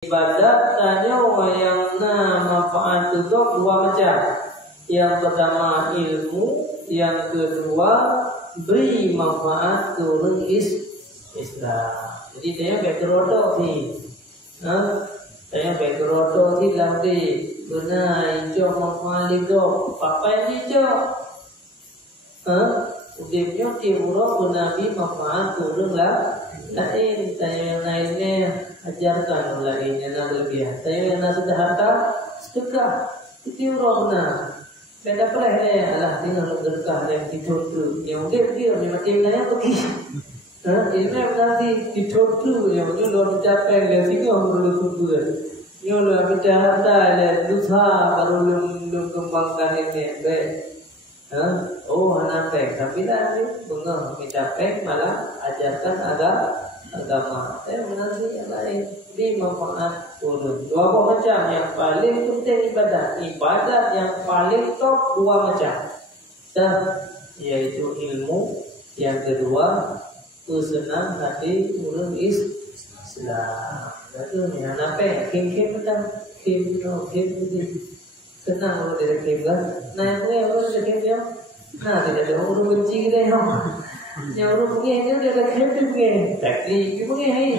Ibadat tanya yang manfaat itu dua macam. Yang pertama ilmu, yang kedua beri manfaat turun Islam. Jadi tanya background ni, tanya background ni nanti benar hijau manfaat itu apa yang hijau? Udipnya tiurah Nabi manfaat turun lah. Lain tanya yang lainnya ajarkan lainnya nak lebih. Tanya yang sudah harta sedekah itu rohna. Beda peleh lah tinggal sedekah yang ditutu. Yang dia macam yang pergi. Ini nanti ditutu yang itu lo mencapai dia tinggal perlu tutu. Ini lo macam harta dia dosa baru belum kembangkan ini. Oh anak tapi dah ni bunga mencapai malah ajarkan agama. Mana sih yang lain di manfaat turun. Dua macam yang paling penting ibadat yang paling top dua macam. Yaitu ilmu, yang kedua kesenang hati turun Islam. Itu ni anak kim betul senang kalau dia kim kan. Nah yang ni apa dia kim dia? Nah tidak ada orang benci kita yang orang pergi ni dia ada kim pergi. Tak pergi pergi hai.